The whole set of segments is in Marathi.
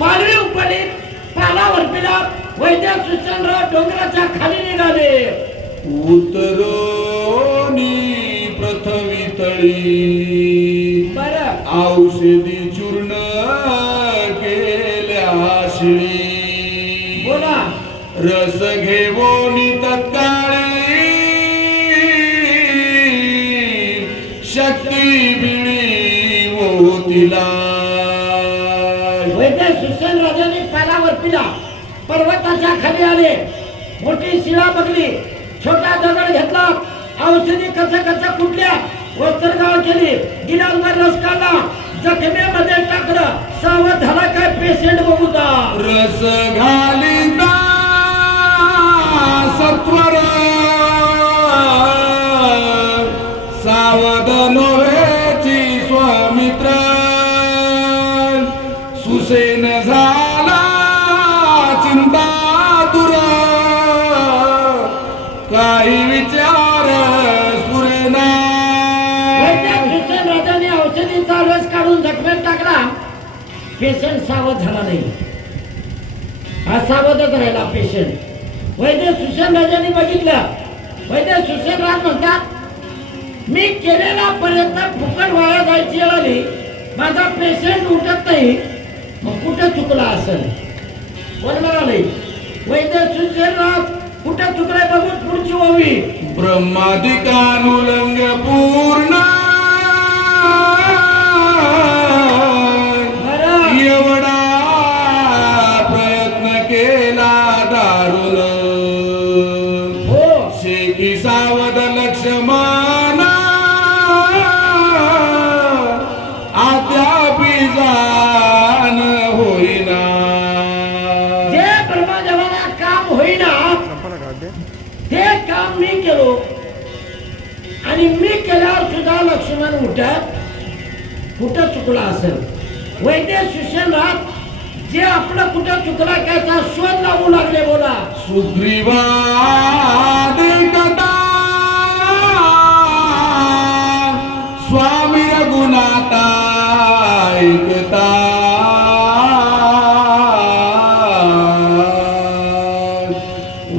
पालवी उपली पालावर पिला वैद्य सुचनराव डोंगराच्या खाली निघाले. उतरोनी प्रथमी तळी बरं औषधी चूर्ण केल्या शिळी. बोला. रस घेवोनी तत्काळी शक्ती बिळी होतीला. वैद्य सुसेन राजाने पालावर पिला पर्वताच्या खाली आले. मोठी शिळा बघली, छोटा दगड घेतला, औषधी कच कुटल्या, वस्त्रगाळ केली, गिलासभर रस काढला, जखमेमध्ये टाकलं. सावध झाला काय पेशंट बघूता. रस घालिता सत्वर सावध नव्हेची स्वामित्र. सुसेन झाला चिंता दूर काही विचार स्फुरेना. वैद्य सुसेन राजाने औषधीचा रस काढून जखमेत टाकला. पेशंट सावध झाला नाही. असावधच राहिला पेशंट. वैद्य सुसेन राजाने बघितलं. वैद्य सुसेन राज म्हणतात, मी केलेला प्रयत्न फुकट वाया जायची वेळ आली. माझा पेशंट उठत नाही, मग कुठं चुकला असेल. कोण म्हणाले? वैद्य सुसेन राज कुठं चुकलाय बघून पुढची ओवी. ब्रह्मादिकानुलंग पूर्ण एवढा प्रयत्न केला दारुण. हो शेकी सावध लक्ष्मणा अद्यापि जाण होईना. जे ब्रह्मदेवाला काम होईना ते काम मी केलो आणि मी केल्यावर सुद्धा लक्ष्मण उठत कुठं चुकला असेल. वैद्य सुसेन राज जे आपलं कुठं चुकला त्याचा शोध लावू लागले. बोला. सुग्रीवादी कथा स्वामी रघुनाथा ऐकता.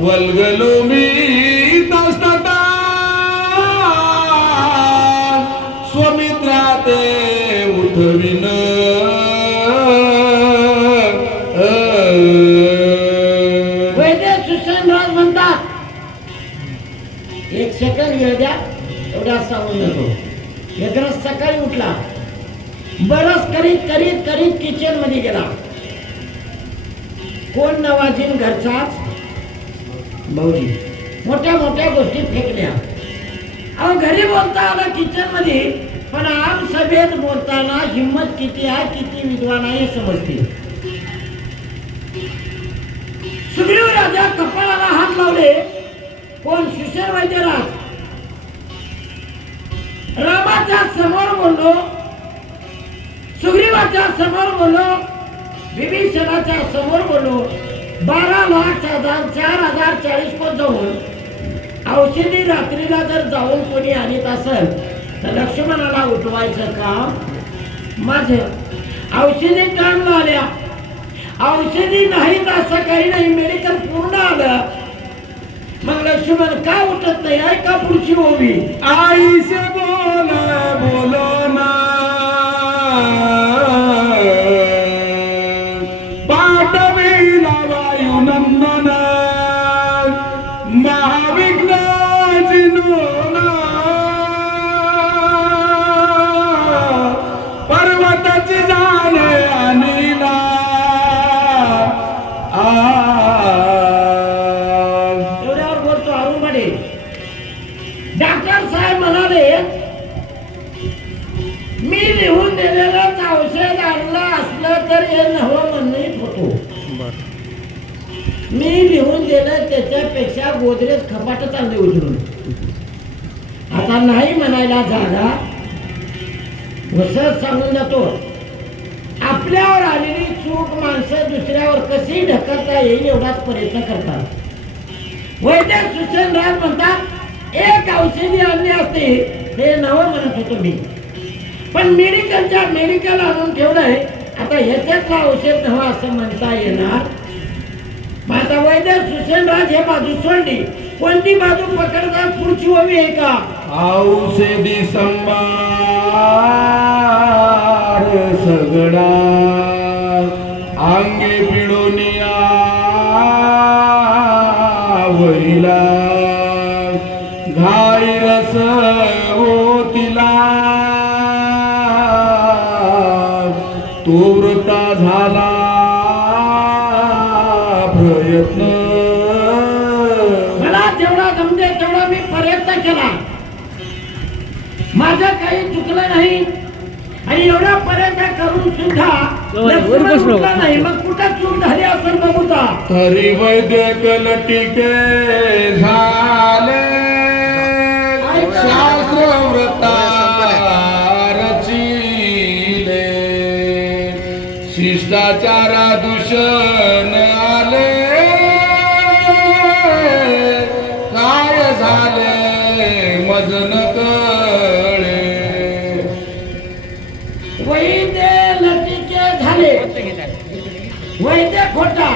वल्गलो मी तस्तता स्वमित्रा ते उठविन. वैद्य सुसेन राज म्हणतात, एक सेकंद वेळ द्या, एवढ्या सांगून देतो. एकदा सकाळी उठला, बरस करीत करीत करीत किचन मध्ये गेला. कोण नवाजीन घरचाच भाऊजी. मोठ्या मोठ्या गोष्टी फेकल्या. अहो घरी बोलता आलं किचन मध्ये, पण आम सभेत बोलताना हिम्मत किती आहे, किती विद्वान आहे हे समजते. सुग्रीव राजा कपाळाला हात लावले. कोण? सुसेन वैद्यराज. रामाच्या समोर बोललो, सुग्रीवाच्या समोर बोललो, विभीषणाच्या समोर बोललो. 12,04,040 कोण जाऊन औषधी रात्रीला जर जाऊन कोणी आणत असेल तर लक्ष्मणाला उठवायचं काम माझं. औषधी टाइमला आल्या, औषधी नाहीत असं काही नाही, मेडिकल पूर्ण आलं. मग लक्ष्मण का उठत नाही? ऐका पुढची ओवी. आई से बोलो ना पाठविला वायुनंदन महाविघ्न जिनोना. पर्वताची जाणे अनिला एवढ्यावर बोलतो अरुण बडे. डॉक्टर साहेब म्हणाले, मी लिहून दिलेलंच औषध आणलं असलं तर हे नवं म्हणणं होतो. मी लिहून दिलं त्याच्यापेक्षा गोदरेज खपाटच आणले उचलून. आता नाही म्हणायला जागा, वसत सांगून जातो. आपल्यावर आलेली चूक माणसं दुसऱ्यावर कशी ढकलता येईल एवढाच प्रयत्न करतात. वैद्य सुसेन राज म्हणतात, एक औषधी आणली असते हे नवं म्हणत होतो मी, पण मेडिकल आणून ठेवलंय आता ह्याच्यातलं औषध नव्हे असं म्हणता येणार. मग आता वैद्य सुसेनराज हे बाजू सोडली, कोणती बाजू पकडतात पुढची ओवी आहे का? औषधी संभार सगळा अंगे पिळोनिया वहिला घाई रस ओतिला तो वृता झाला प्रयत्न. मला जेवढा जमते तेवढा मी प्रयत्न केला, माझं काही चुकलं नाही. आणि एवढा प्रयत्न करून सुद्धा लक्ष्मण उठला नाही. मग कुठं चूक झाली असेल बघूता. तरी वैद्यक लटिके झाले शास्त्र व्रता रचिले शिष्टाचारा दूषण आले काय झाले मजन कळे. वैद्य लटिके झाले, वैद्य खोटा.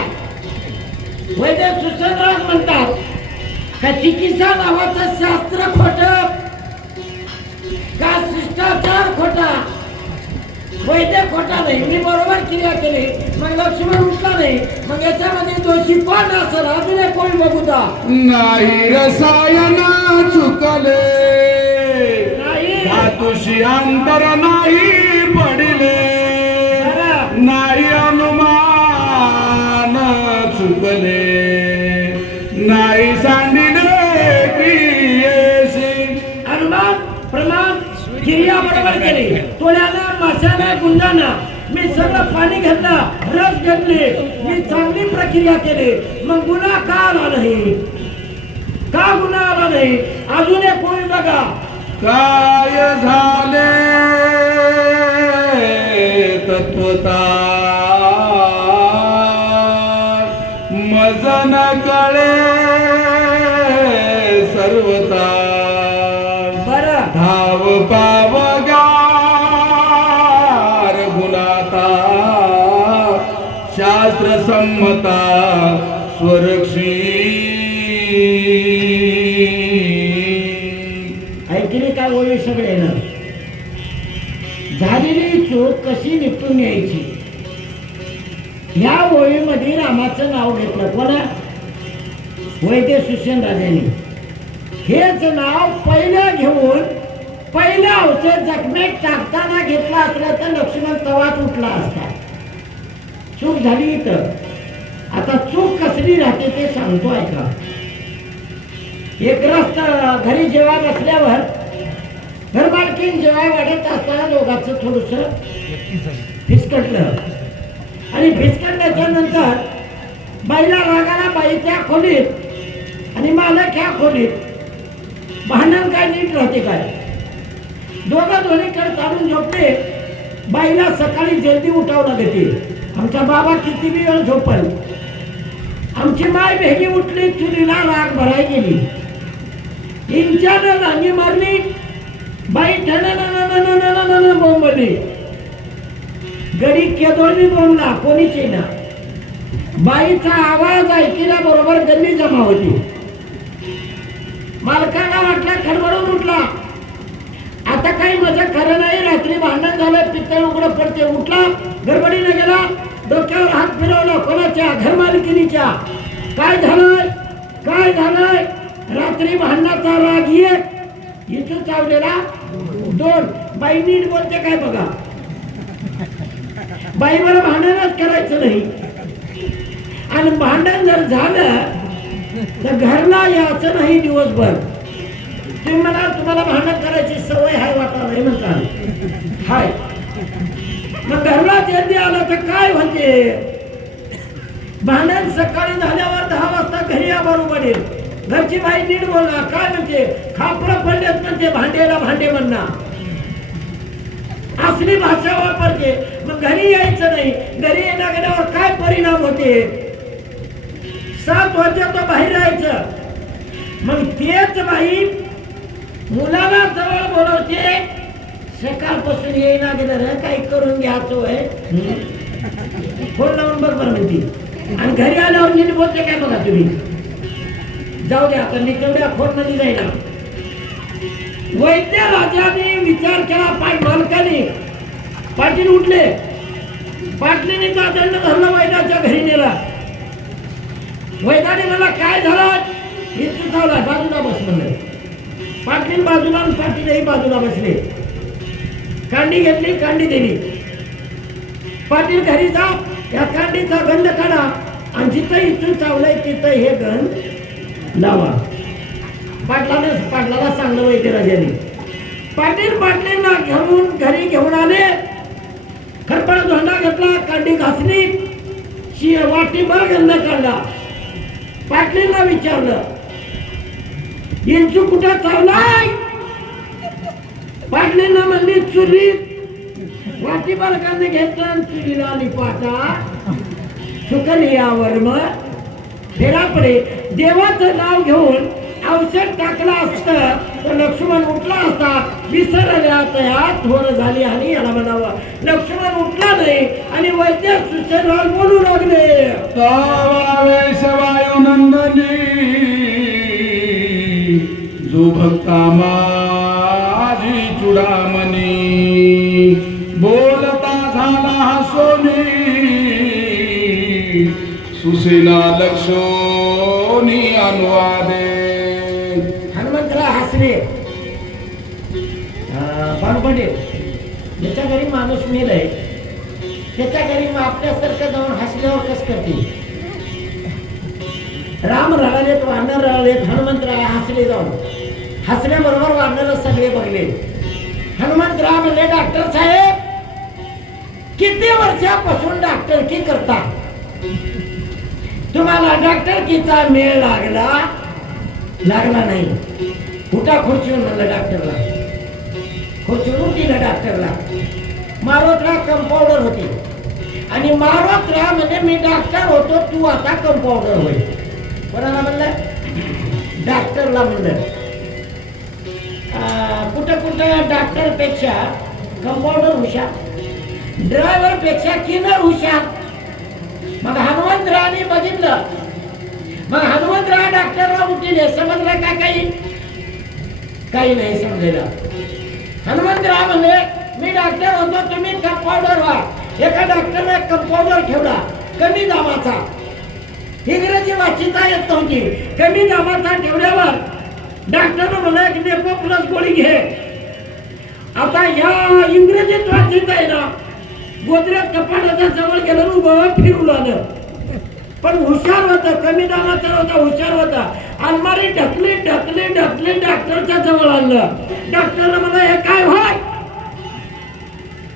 वैद्य सुसेनराज म्हणतात का चिकित्सा नावाचं शास्त्र खोट का शिष्टाचार खोटा. वैद्य खोटा नाही, मी बरोबर क्रिया केली, मग लक्ष्मण उठला नाही. मग याच्यामध्ये दोषी कोण असेल अजून एक कोण बघूदा. नाही रसायन चुकले नाही धातुशी अंतर नाही पडिले नाही अनुमान चुकले नाही सांडिले क्रियेशी. अनुमान प्रमाण क्रिया बरोबर केली. तोड्याला माशाला गुंडाना मी सगळं पाणी घेतलं, रस घेतली, मी चांगली प्रक्रिया केली. मग गुन्हा का आला नाही? का गुन्हा आला नाही? अजून एक कोणी बघा. काय झाले तत्वता मजन कळे सर्वता बरं धाव पावगार गुणाता शास्त्र संमता स्वरक्षी. ऐकली काय ओळी सगळे ना. झालेली चूक कशी निपटून यायची ह्या ओळीमध्ये रामाचं नाव घेतलं. कोणा? वैद्य सुसेनराजांनी. हेच नाव पहिलं घेऊन पहिलं औषध जखमेत टाकताना घेतला असलं तर लक्ष्मण तवाच उठला असता. चूक झाली इथं. आता चूक कसली राहते ते सांगतो ऐका. एक ग्रस्त घरी जेव्हा बसल्यावर घरमालकीन जेव्हा वाढत असताना दोघांचं थोडस फिसकटलं. आणि फिसकटल्याच्या नंतर बाईला रागाला बाई त्या खोलीत आणि मालक ह्या खोलीत. भांडण काय नीट राहते काय? दोघं दोन्हीकडे काढून झोपले. बाईला सकाळी जल्दी उठावं लागते. आमचा बाबा किती वेळ झोपल. आमची माय भेगी उठली, चुलीला राग भराय गेली, इंच्यानं रांगी मारली. बाई ठण बोंबली. गडी केदोळी बोंबला, कोणीच ना. बाईचा आवाज ऐकला बरोबर गल्ली जमा होती. मालकाला वाटला, खडबडून उठला. आता काही माझं खरं नाही. रात्री भांडण झालं, पित्तळ उघडं पडते. उठला, गडबडीने गेला, डोक्यावर हात फिरवला. कोणाच्या? घरमालकिनीच्या. काय झालंय? काय झालंय? रात्री भांडणाचा राग एक, इथं चावलेला दोन. बाई नीट बोलते काय बघा. बाईवर भांडणच करायचं नाही. आणि भांडण जर झालं तर घरला यायचं नाही दिवसभर. तुम्ही म्हणा तुम्हाला भांडण करायची सवय हाय वाटा नाही म्हणतात. हाय. मग घरला जल्दी आला तर काय होते? भांडण सकाळी झाल्यावर 10 वाजता घरी या बरोबर येईल. घरची बाई नीट बोलणार. काय म्हणते? खापरं पडलेत म्हणते, भांडेला भांडे म्हणणार. असली भाषा वापरते. मग घरी यायचं नाही. घरी येण्या गेल्यावर काय परिणाम होते? 7 वर्षाचं बाहेर राहायचं. मग तेच बाई मुलाला जवळ बोलवते, सकाळपासून येईना गेलं रे, काही करून घ्यायचो आहे. फोन लावून बरोबर म्हणते आणि घरी आल्यावर नीट बोलते काय बघा तुम्ही. जाऊ द्या आता मी तेवढ्या फोन मध्ये जाईना. वैद्य राजाने विचार केला, मालकाने. पाटील उठले, पाटलीने दंड धरला, वैद्याच्या घरी नेला. वैद्याने मला काय झालं, हे चुकावला, बाजूला बस म्हणलं. पाटील बाजूला आणि पाटीलही बाजूला बसले. कांडी घेतली, कांडी दिली. पाटील घरी जा, या कांडीचा गंध काढा आणि जिथं इचू चावलंय तिथं हे गंध लावा. पाटलाला सांगलं वैद्यराजाने. पाटील पाटलींना घेऊन घरी घेऊन आले. खरपड धोंडा घेतला, कांडी घासली, वाटीभर गंध काढला. पाटलींना विचारलं, इंचू कुठं चावलाय? पाटलींना म्हणली चुलीत. वाटीभर गंध घेतला आणि चुलीला आली पाटा. चुकली यावर मग फेरा पडे. देवाचं नाव घेऊन औषध टाकलं असतं तर लक्ष्मण उठला असता. विसरल्या तयात थोडं झाली आणि याला म्हणावं. लक्ष्मण उठला नाही आणि वैद्य सुसेनाला बोलू लागले. तावावेश वायुनंदनी जो भक्ता माझी चुडामणी बोलता झाला हसोनी सुसेना लक्षोनी अनुवादे. हनुमंतराव हसले. बाळपणे ज्याच्या घरी माणूस मेलाय त्याच्या घरी मग आपल्यासारखं जाऊन हसल्यावर कस करते. राम रडालेत, वानर रडालेत, हनुमंतराव हसले. जाऊन हसल्याबरोबर वानर सगळे बघले. हनुमंतराव म्हणले, डॉक्टर साहेब किती वर्षापासून डॉक्टरकी करता, तुम्हाला डॉक्टरकीचा मेळ लागला नाही. उठा खुर्चीवर म्हणलं डॉक्टरला. खुर्चीवर उठीला डॉक्टरला. मारोतराव कंपाऊंडर होते आणि मारोतराव म्हणजे मी डॉक्टर होतो, तू आता कंपाऊंडर होईल. कोणाला म्हणलं? डॉक्टरला म्हणलं. कुठं डॉक्टर पेक्षा कंपाऊंडर हुशार, ड्रायव्हर पेक्षा किनर हुशार. मग हनुमंतरावने बघितलं. मग हनुमंतराव डॉक्टरला उठले. समजलं का? काही नाही समजलं. हनुमंतराव म्हणले, मी डॉक्टर होतो, तुम्ही कंपाऊंडर व्हा. एका डॉक्टरने कंपाऊंडर ठेवला कमी दाबाचा. इंग्रजी वाचिता येत नव्हती. कमी दाबाचा ठेवल्यावर डॉक्टरने म्हणलं की नेपो प्लस गोळी घे. आता या इंग्रजीत वाचिता आहे ना. गोदरेज कपाटाच्या जवळ गेलं, उभं फिरून आलं. पण हुशार होता, कमी दाबाचा होता, हुशार होता. अलमारी ढकली डॉक्टरच्या जवळ आणलं. डॉक्टरला म्हणलं, हे काय होय?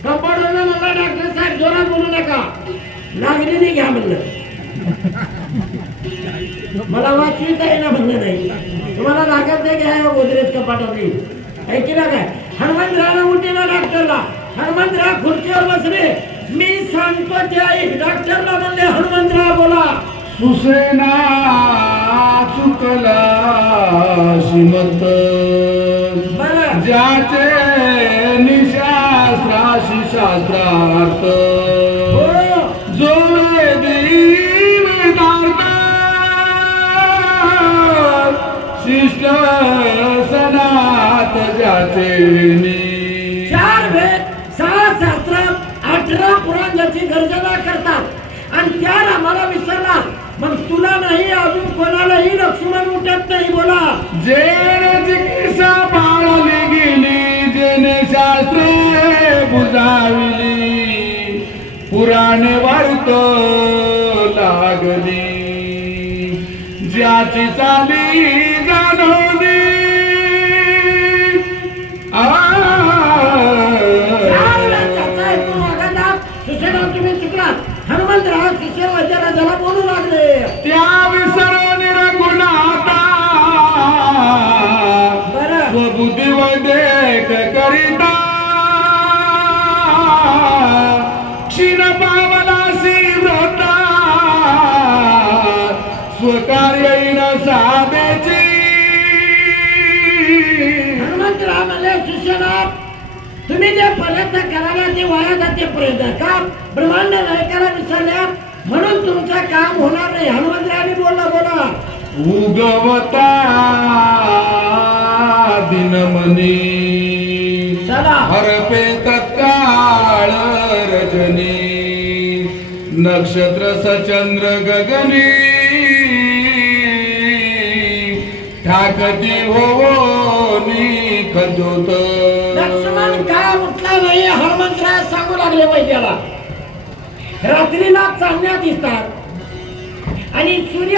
कंपाऊंडरला म्हणला, डॉक्टर साहेब जोरात बोलू नका, लागलेली घ्या म्हणलं. मला वाचविता येणार म्हणलं नाही. तुम्हाला लागत नाही घ्या गोदरेज कपाटातली. ऐकलं काय? हनुमंतरावला उठीला डॉक्टरला. हनुमंतराव खुर्चीवर बसले. मी सांगतो ते ऐक. डॉक्टरला म्हणले, हनुमंतराव बोला. सुसेना चुकला श्रीमंत ज्याचे निशास्त्राशी शास्त्रार्थ जो शिष्ट सनात ज्याचे 4 वेद 6 शास्त्र 18 पुराण ज्याची गर्जना करतात आणि त्या रामाला विसरला. मग तुला नाही, अजून कोणालाही लक्ष्मण उठत नाही. बोला. जेणे चिकित्सा पाळली गेली, जेणे शास्त्रे बुजाविली, पुराणे वार्त लागली, ज्याची चाली जाणवली. सुसेना तुम्ही चुकलात. हनुमंतराव शिष्य वैद्यराजाला बोलू लागले. त्या विसरून रघुनाथा स्वबुद्धी वैदेक करिता क्षीण पावलासी व्रता स्वकार्यहीन साधेची. हनुमंतराव म्हणले, शिष्याला तुम्ही जे प्रयत्न करायला ते वाया जाते प्रयत्न का ब्रह्मांड नायकाला विसरल्या म्हणून तुमचं काम होणार नाही. हनुमंतरायाने बोला उगवता दिनमनी चला हरपे तत्काळ रजनी नक्षत्र सचंद्र गगनी ठाकती होनी खजोत. लक्ष्मण का उठला नाही हनुमंतराय सांगू लागले वैद्याला. रात्रीला चांदण्या दिसतात आणि सूर्य